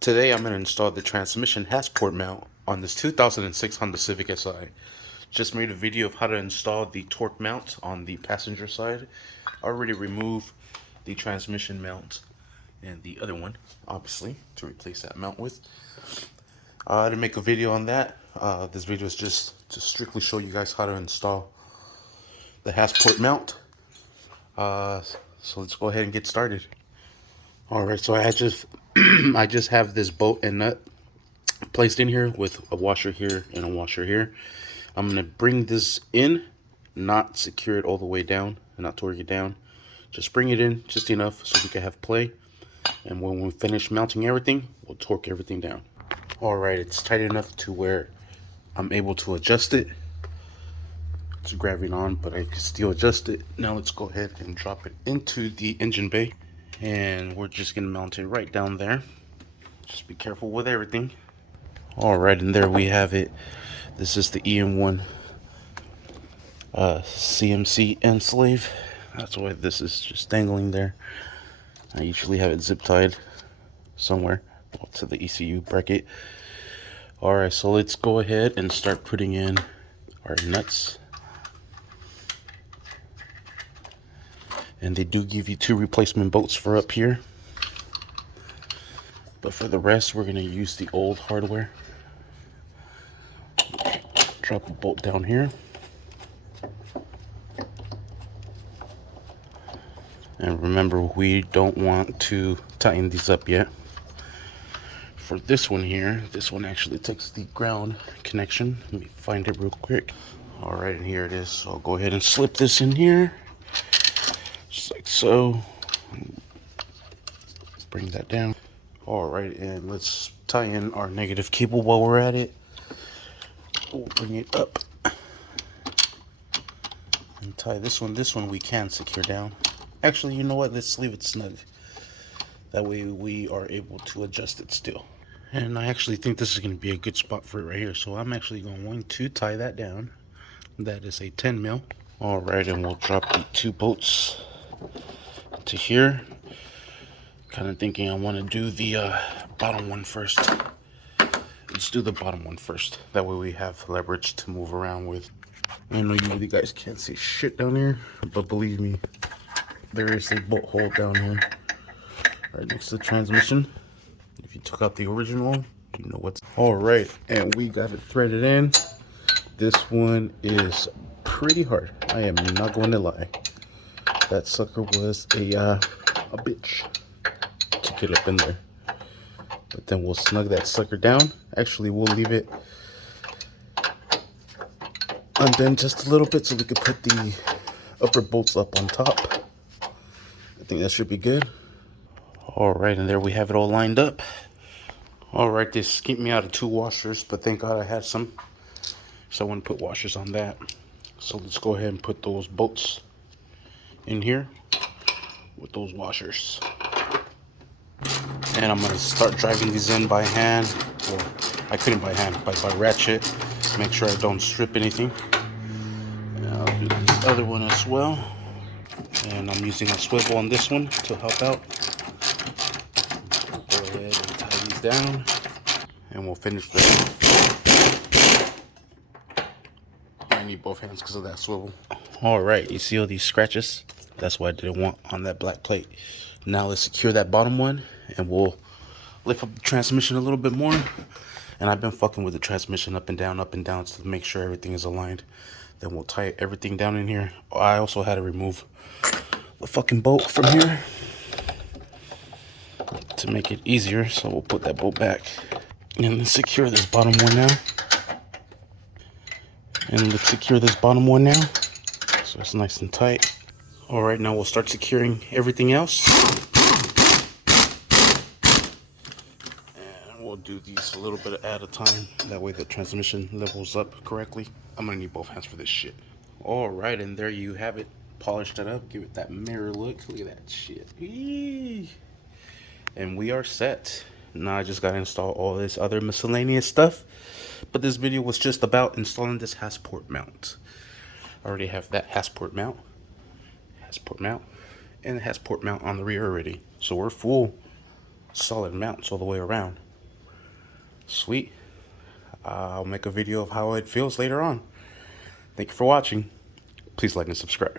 Today I'm going to install the transmission Hasport mount on this 2006 Honda Civic Si. Just made a video of how to install the torque mount on the passenger side. Already removed the transmission mount and the other one, obviously, to replace that mount with. To make a video on that. This video is just to strictly show you guys how to install the Hasport mount. So let's go ahead and get started. Alright, so I just I just have this bolt and nut placed in here with a washer here and a washer here. I'm going to bring this in, not secure it all the way down and not torque it down. Just bring it in just enough so we can have play. And when we finish mounting everything, we'll torque everything down. Alright, it's tight enough to where I'm able to adjust it. It's gravity on, but I can still adjust it. Now let's go ahead and drop it into the engine bay. And we're just going to mount it right down there. Just be careful with everything. Alright, and there we have it. This is the EM1 CMC end sleeve. That's why this is just dangling there. I usually have it zip tied somewhere to the ECU bracket. Alright, so let's go ahead and start putting in our nuts. And they do give you 2 replacement bolts for up here. But for the rest, we're going to use the old hardware. Drop a bolt down here. And remember, we don't want to tighten these up yet. For this one here, this one actually takes the ground connection. Let me find it real quick. Alright, and here it is. So I'll go ahead and slip this in here. Just like so. Bring that down. Alright, and let's tie in our negative cable while we're at it. We'll bring it up. And tie this one. This one we can secure down. Actually, you know what? Let's leave it snug. That way we are able to adjust it still. And I actually think this is going to be a good spot for it right here. So I'm actually going to tie that down. That is a 10 mil. Alright, and we'll drop the 2 bolts to here. Kind of thinking I want to do the bottom one first. Let's do the bottom one first. That way we have leverage to move around with. I know you guys can't see shit down here, but believe me, there is a bolt hole down here right next to the transmission. If you took out the original, you know what's. Alright, and we got it threaded in. This one is pretty hard. I am not going to lie. That sucker was a bitch to get up in there. But then we'll snug that sucker down. Actually, we'll leave it undone just a little bit so we can put the upper bolts up on top. I think that should be good. Alright, and there we have it all lined up. Alright, this kept me out of 2 washers, but thank God I had some. So I want to put washers on that. So let's go ahead and put those bolts in here with those washers. And I'm going to start driving these in by hand. Well, I couldn't by hand, but by ratchet. Make sure I don't strip anything. And I'll do this other one as well. And I'm using a swivel on this one to help out. Go ahead and tie these down. And we'll finish that. I need both hands because of that swivel. Alright, you see all these scratches? That's what I didn't want on that black plate. Now let's secure that bottom one, and we'll lift up the transmission a little bit more. And I've been fucking with the transmission up and down to make sure everything is aligned. Then we'll tie everything down in here. I also had to remove the fucking bolt from here to make it easier, so we'll put that bolt back. And let's secure this bottom one now. And let's secure this bottom one now, so it's nice and tight. Alright, now we'll start securing everything else. And we'll do these a little bit at a time. That way the transmission levels up correctly. I'm going to need both hands for this shit. Alright, and there you have it. Polish that up. Give it that mirror look. Look at that shit. Eee. And we are set. Now I just got to install all this other miscellaneous stuff. But this video was just about installing this Hasport mount. I already have that Hasport mount. And it has port mount on the rear already, so we're full solid mounts all the way around. Sweet. I'll make a video of how it feels later on. Thank you for watching. Please like and subscribe.